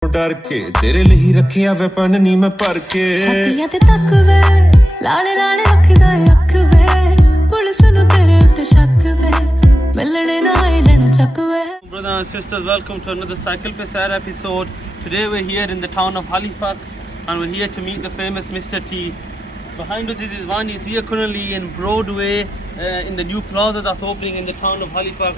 डर के तेरे लिए रखिया वे पन्नी में भर के छत्तियां ते तक वे लाले लाले रखदा अख वे पुलिस नु तेरे उत्ते शक वे मिलने ना आए लेना चक वे. Brothers and sisters, welcome to another Cycle Pesar episode. Today we're here in the town of Halifax and we're here to meet the famous Mr. T. Behind us is his van. He's here currently in Broadway in the new plaza that's opening in the town of Halifax.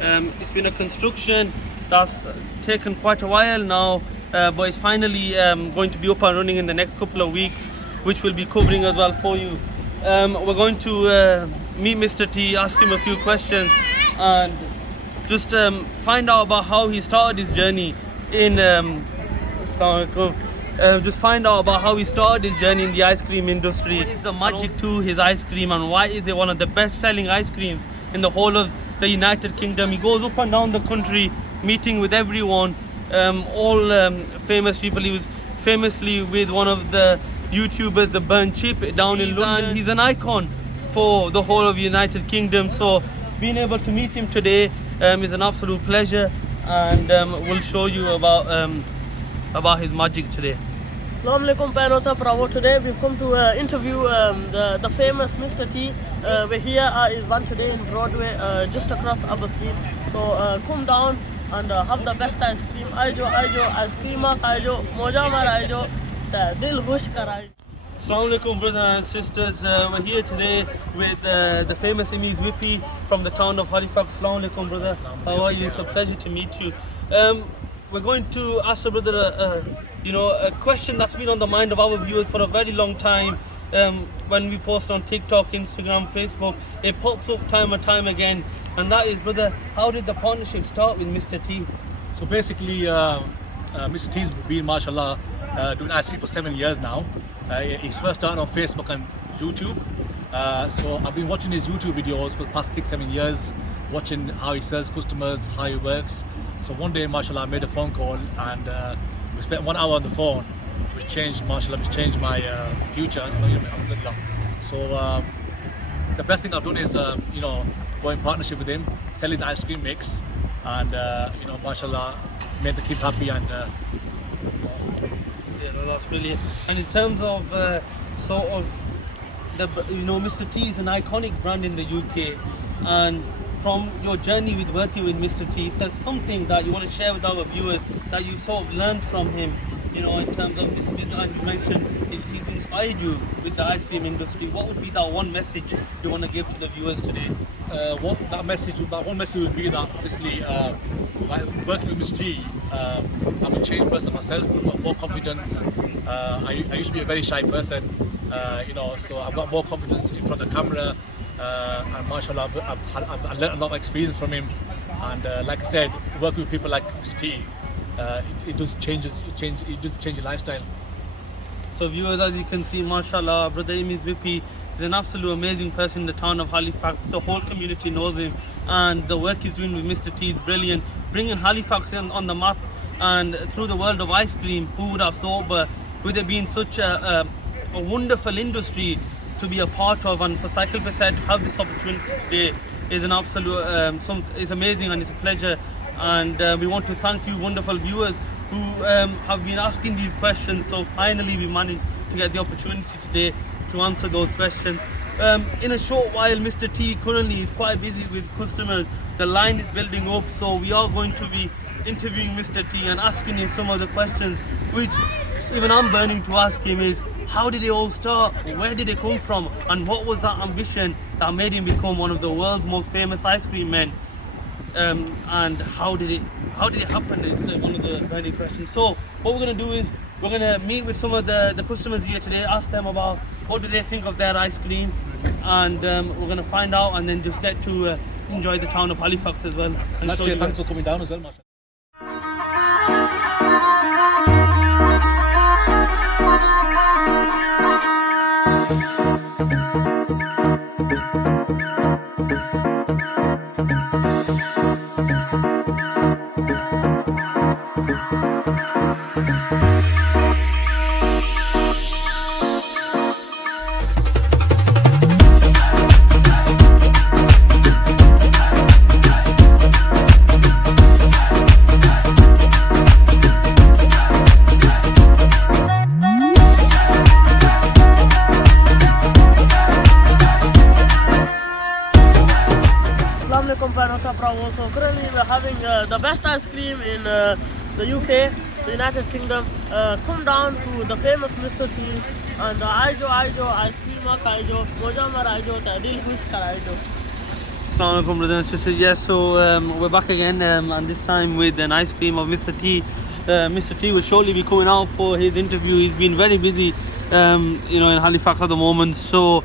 It's been a construction that's taken quite a while now, but it's finally going to be up and running in the next couple of weeks, which we'll be covering as well for you. We're going to meet Mr. T, ask him a few questions and just find out about how he started his journey in just find out about how he started his journey in the ice cream industry. What is the magic to his ice cream and why is it one of the best selling ice creams in the whole of the United Kingdom? He goes up and down the country meeting with everyone, all famous people. He was famously with one of the YouTubers, the Burn Chip, down in London. He's an icon for the whole of United Kingdom, so being able to meet him today is an absolute pleasure, and we'll show you about his magic today. Assalamu alaikum Panota Bravo. Today we've come to interview the famous Mr. T. We're here is one today in Broadway, just across Abbasi. So come down and have the best ice cream. Aijo ice cream aijo moja mar aijo dil khush karai. Assalamu alaikum brothers and sisters. We're here today with the famous Emi's Whippy from the town of Halifax. Assalamu alaikum brother. How are you? It's a pleasure to meet you. We're going to ask the brother a question that's been on the mind of our viewers for a very long time. When we post on TikTok, Instagram, Facebook, it pops up time and time again, and that is, brother, how did the partnership start with Mr. T? So basically, Mr. T's been, mashallah, doing ice cream for 7 years now. He's first started on Facebook and YouTube. So I've been watching his YouTube videos for the past 6-7 years, watching how he serves customers, how he works. So one day, mashallah, I made a phone call and we spent 1 hour on the phone, which changed, mashallah, which changed my future. So the best thing I've done is, go in partnership with him, sell his ice cream mix, and mashallah, made the kids happy. And yeah, well, that's brilliant. And in terms of Mr. T is an iconic brand in the UK, and from your journey with working with Mr. T, if there's something that you want to share with our viewers that you sort of learned from him, in terms of this business, and you mentioned if he's inspired you with the ice cream industry, what would be that one message you want to give to the viewers today? That one message would be that obviously, by working with Mr. T, I'm a changed person myself. I've got more confidence. I used to be a very shy person, so I've got more confidence in front of the camera. And mashallah, I've learned a lot of experience from him. And like I said, working with people like Mr. T, it does change your lifestyle. So viewers, as you can see, mashallah, brother Emi's Whippy is an absolute amazing person in the town of Halifax. The whole community knows him, and the work he's doing with Mr. T is brilliant, bringing Halifax on the map and through the world of ice cream. Who would have thought? But with it being such a wonderful industry to be a part of, and for Cycle Pesar to have this opportunity today is an absolute it's amazing, and it's a pleasure. And we want to thank you wonderful viewers who have been asking these questions. So finally we managed to get the opportunity today to answer those questions. In a short while, Mr. T currently is quite busy with customers. The line is building up, so we are going to be interviewing Mr. T and asking him some of the questions which even I'm burning to ask him is, how did it all start? Where did it come from? And what was that ambition that made him become one of the world's most famous ice cream men? And how did it happen? It's one of the burning questions. So what we're going to do is we're going to meet with some of the customers here today, ask them about what do they think of their ice cream, and we're going to find out and then just get to enjoy the town of Halifax as well. And Thanks for coming down as well, mashallah. So currently we're having the best ice cream in the UK, the United Kingdom. Come down to the famous Mr. T's and Aijo ice cream kaijo, mojamar aijo, ta dil khush karaijo. Assalamu alaikum brothers and sisters. Yes, so we're back again and this time with an ice cream of Mr. T. Mr. T will shortly be coming out for his interview. He's been very busy in Halifax at the moment, so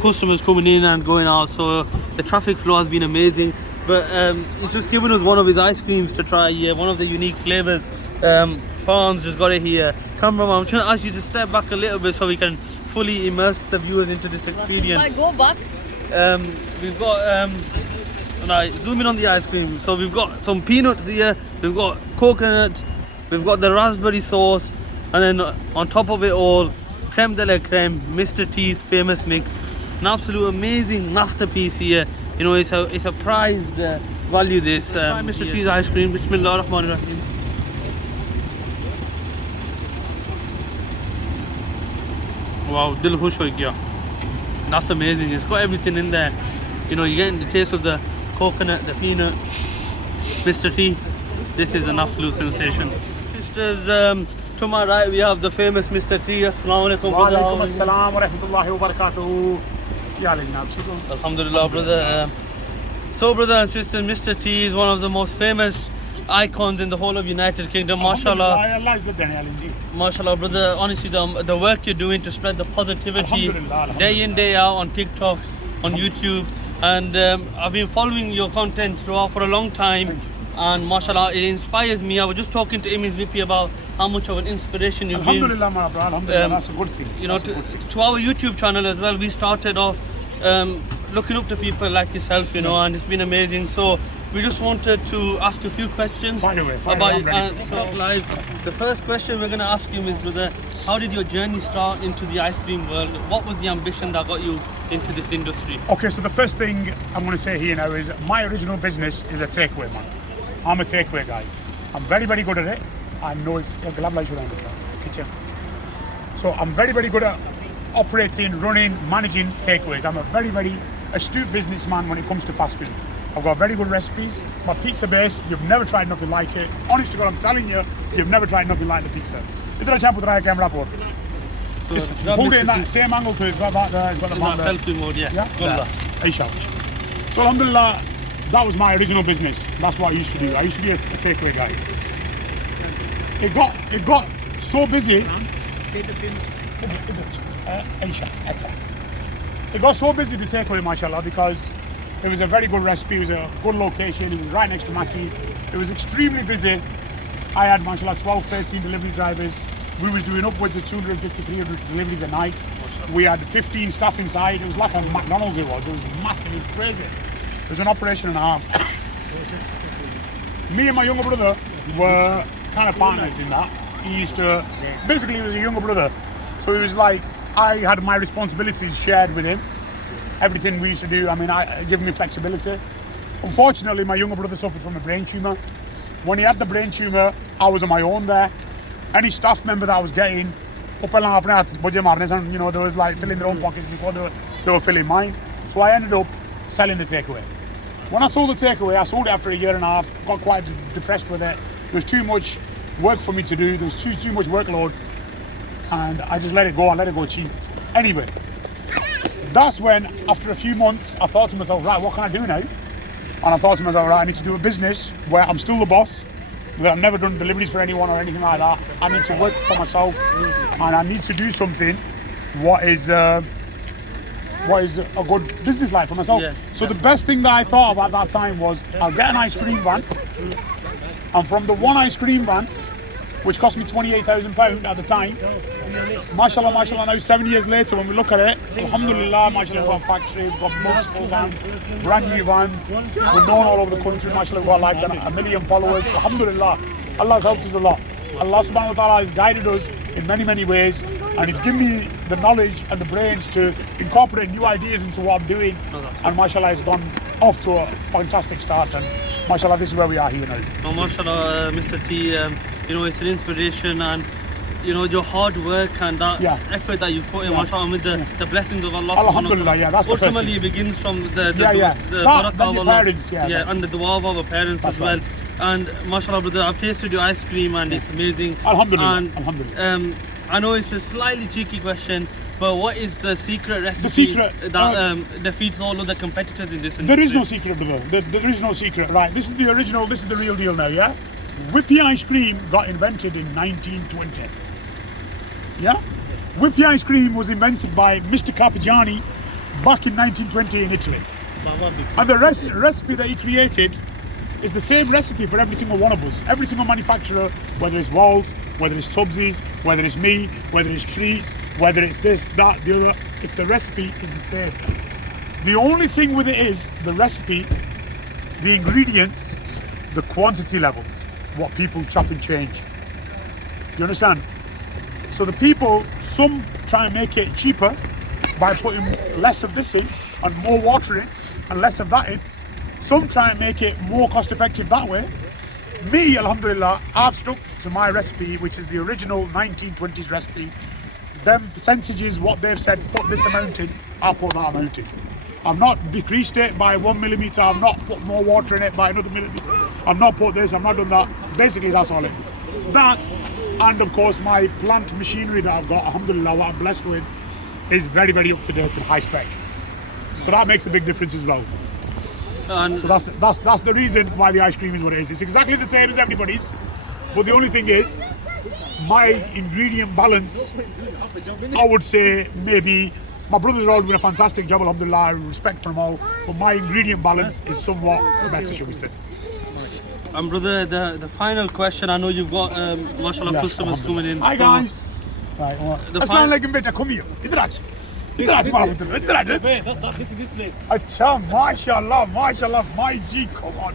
customers coming in and going out, so the traffic flow has been amazing. But he's just given us one of his ice creams to try here, one of the unique flavors. Farhan's just got it here. Cameraman, I'm trying to ask you to step back a little bit so we can fully immerse the viewers into this experience. Should I go back? We've got right, zoom in on the ice cream. So we've got some peanuts here, we've got coconut, we've got the raspberry sauce, and then on top of it all, creme de la creme, Mr. T's famous mix. An absolute amazing masterpiece here. You know, it's a prized value this. Try Mr. T's ice cream. Bismillah ar-Rahman ar-Rahim. Wow, dil khush ho gaya. That's amazing. It's got everything in there. You know, you're getting the taste of the coconut, the peanut. Mr. T, this is an absolute sensation. Sisters, to my right we have the famous Mr. T. Assalamu alaikum. Walaikum assalam wa rahmatullahi wa barakatuh. Ya le janab, theek ho? Alhamdulillah, brother. So, brother and sister, Mr. T is one of the most famous icons in the whole of United Kingdom. Mashallah. Allah izzat dene wale ji. Mashallah, brother. Honestly, the work you're doing to spread the positivity day in, day out on TikTok, on YouTube. And I've been following your content throughout for a long time. And mashallah, it inspires me. I was just talking to Emi's VP about how much of an inspiration you've been. Alhamdulillah, my brother. Alhamdulillah, that's a good thing. You know, to our YouTube channel as well, we started off looking up to people like yourself, you know, and it's been amazing. So we just wanted to ask you a few questions Fire away, about I'm ready. The first question we're going to ask you is, brother, how did your journey start into the ice cream world? What was the ambition that got you into this industry? Okay, so the first thing I'm going to say here now is my original business is a takeaway, man. I'm a takeaway guy. I'm very, very good at it. I know it. Kitchen. So I'm very, very good at operating, running, managing takeaways. I'm a very, very astute businessman when it comes to fast food. I've got very good recipes. My pizza base, you've never tried nothing like it. Honest to God, I'm telling you, you've never tried nothing like the pizza. It's hold it in that same angle, so it's got that there, it's got the back there. Selfie mode, yeah. Yeah? Eshaan. So alhamdulillah, that was my original business. That's what I used to do. I used to be a takeaway guy. It got so busy. It got so busy, the takeaway, mashallah, because it was a very good recipe, it was a good location, it was right next to Mackey's. It was extremely busy. I had, mashallah, 12, 13 delivery drivers. We was doing upwards of 250, 300 deliveries a night. We had 15 staff inside. It was like a McDonald's, it was massive, it was crazy. It was an operation and a half. Me and my younger brother were kind of partners in that. He used to, basically he was a younger brother. So it was like, I had my responsibilities shared with him. Everything we used to do, I mean, I gave me flexibility. Unfortunately, my younger brother suffered from a brain tumour. When he had the brain tumour, I was on my own there. Any staff member that I was getting, you know, they was like filling their own pockets before they were filling mine. So I ended up selling the takeaway. When I sold the takeaway, I sold it after a year and a half, got quite depressed with it. There was too much work for me to do, there was too much workload, and I just let it go, cheap. Anyway, that's when, after a few months, I thought to myself, right, what can I do now? And I thought to myself, right, I need to do a business where I'm still the boss, that I've never done deliveries for anyone or anything like that. I need to work for myself, and I need to do something what is a good business life for myself. So the best thing that I thought of at that time was, I'll get an ice cream van, and from the one ice cream van, which cost me £28,000 at the time, mashallah, now 7 years later, when we look at it, alhamdulillah, mashallah, we've got a factory, we've got multiple vans, brand new vans, we're known all over the country, mashallah, we've got like a million followers, alhamdulillah. Allah's helped us a lot. Allah subhanahu wa ta'ala has guided us in many, many ways, and He's given me the knowledge and the brains to incorporate new ideas into what I'm doing, and mashallah, it's gone off to a fantastic start, and mashallah, this is where we are here now. Oh, mashallah, Mr. T, you know, it's an inspiration, and you know, your hard work and that Yeah. effort that you put in, Yeah. mashallah, with the blessings of Allah. Alhamdulillah, yeah, that's the first ultimately thing. it begins from the That, barakah then of your Allah. parents, yeah. And the dua of our parents That's as well. right. And mashallah, brother, I've tasted your ice cream and it's amazing. Alhamdulillah, And alhamdulillah. I know it's a slightly cheeky question, but what is the secret recipe secret, that defeats all of the competitors in this industry? There is no secret, brother. There is no secret. Right, this is the original, this is the real deal now, yeah? Whippy ice cream got invented in 1920. Yeah? Whippy ice cream was invented by Mr. Carpigiani back in 1920 in Italy. And the recipe that he created is the same recipe for every single one of us. Every single manufacturer, whether it's Waltz, whether it's Tubbs's, whether it's me, whether it's Treats, whether it's this, that, the other, it's the recipe is the same. The only thing with it is the recipe, the ingredients, the quantity levels, what people chop and change. You understand? So the people, some try and make it cheaper by putting less of this in and more water in and less of that in. Some try and make it more cost effective that way. Me, alhamdulillah, I've stuck to my recipe, which is the original 1920s recipe. Them percentages, what they've said, put this amount in, I'll put that amount in. I've not decreased it by 1 millimeter, I've not put more water in it by another millimeter, I've not put this, I've not done that. Basically, that's all it is. That, and of course, my plant machinery that I've got, alhamdulillah, what I'm blessed with, is very, very up to date and high spec. So that makes a big difference as well. And So that's the reason why the ice cream is what it is. It's exactly the same as everybody's, but the only thing is, my ingredient balance, I would say maybe, my brothers are all doing a fantastic job, alhamdulillah, I respect for them all, but my ingredient balance is somewhat better, shall we say. And brother, the final question, I know you've got mashallah Yeah, customers coming in. Hi So, guys. Right, The Assalamu fi- alaikum beta, come here. Idraj. This is this place. Acha, mashallah, mashallah, my G, come on.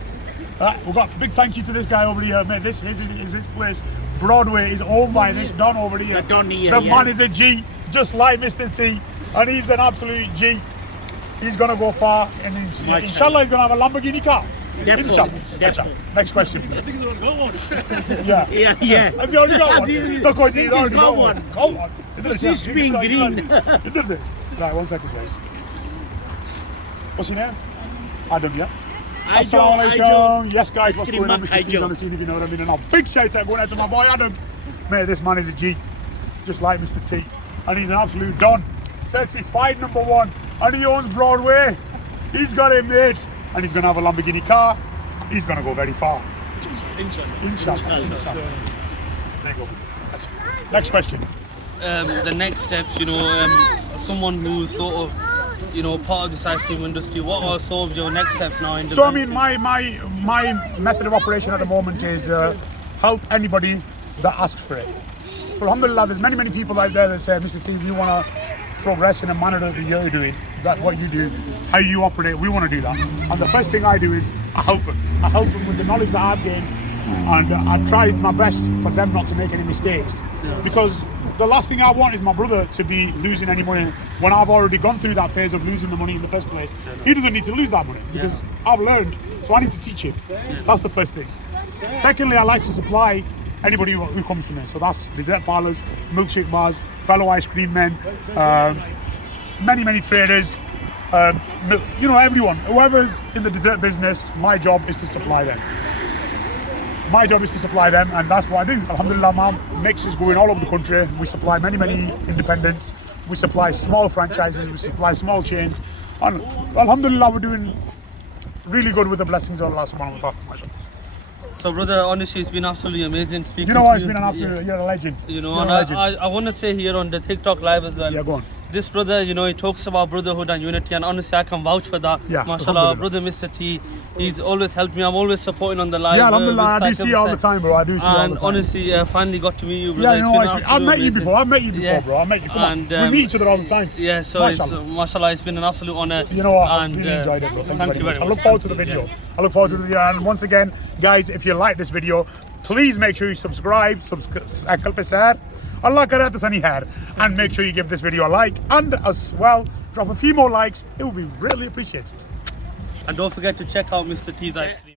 We've got a big thank you to this guy over here, mate. This is his place. Broadway is owned by this Don over here. The Don here, The yeah. man is a G, just like Mr. T, and he's an absolute G. He's gonna go far, and inshallah he's gonna have a Lamborghini car. Definitely, Inshallah. definitely. Acha, next question. Yeah. Yeah. Has he already got one? He's Look, he's already got one. Come on. He's being green. Right, 1 second, guys. What's your name? Adam, yeah? Hi, Joe. Assalamu Hi, alaikum. Joe. Yes, guys, what's Ice going on? cream, Mr. hi, T's Joe. on the scene, if you know what I mean. And a big shout out going out to my boy Adam. Mate, this man is a G, just like Mr. T. And he's an absolute don. Certified #1. And he owns Broadway. He's got it made. And he's going to have a Lamborghini car. He's going to go very far. Inshallah. There you go. That's it. Next question. The next steps, you know, someone who's sort of, you know, part of this ice cream industry, what are sort of your next steps now? In So I developing- mean, my method of operation at the moment is help anybody that asks for it. So alhamdulillah, there's many people out there that say, Mr. T, if you want to progress in a manner that you're doing, that what you do, how you operate, we want to do that. And the first thing I do is I help them. I help them with the knowledge that I've gained, and I try my best for them not to make any mistakes. Because the last thing I want is my brother to be losing any money when I've already gone through that phase of losing the money in the first place. He doesn't need to lose that money because I've learned, so I need to teach him. That's the first thing. Secondly, I like to supply anybody who comes to me. So that's dessert parlors, milkshake bars, fellow ice cream men, many traders, you know, everyone. Whoever's in the dessert business, my job is to supply them. My job is to supply them, and that's what I do. Alhamdulillah, my mix is going all over the country. We supply many independents. We supply small franchises. We supply small chains. And alhamdulillah, we're doing really good with the blessings of Allah subhanahu wa ta'ala. So brother, honestly, it's been absolutely amazing speaking You know to what? you. It's been an absolute. You're a legend. You know, You're and a legend. I want to say here on the TikTok live as well. Yeah, go on. This brother, you know, he talks about brotherhood and unity, and honestly, I can vouch for that. Yeah, Mashallah, alhamdulillah. brother Mr. T, he's always helped me. I'm always supporting on the live. Yeah, alhamdulillah, I do with see you all the Cycle time, bro. I do see you all the And time. honestly, finally got to meet you, brother. Yeah, It's you know, been I've absolutely met you amazing. before. I've met you before, Yeah. bro. I've met you. Come And, on. We meet each other all the time. Yeah, so Mashallah. it's, mashallah, it's been an absolute honor. You know what? I And, really enjoyed it, bro. Thank you very much. I look forward to the video. I look forward to the video. And once again, guys, if you like this video, please make sure you subscribe. Allah kare to sani hai. And make sure you give this video a like. And as well, drop a few more likes. It would be really appreciated. And don't forget to check out Mr. T's ice cream.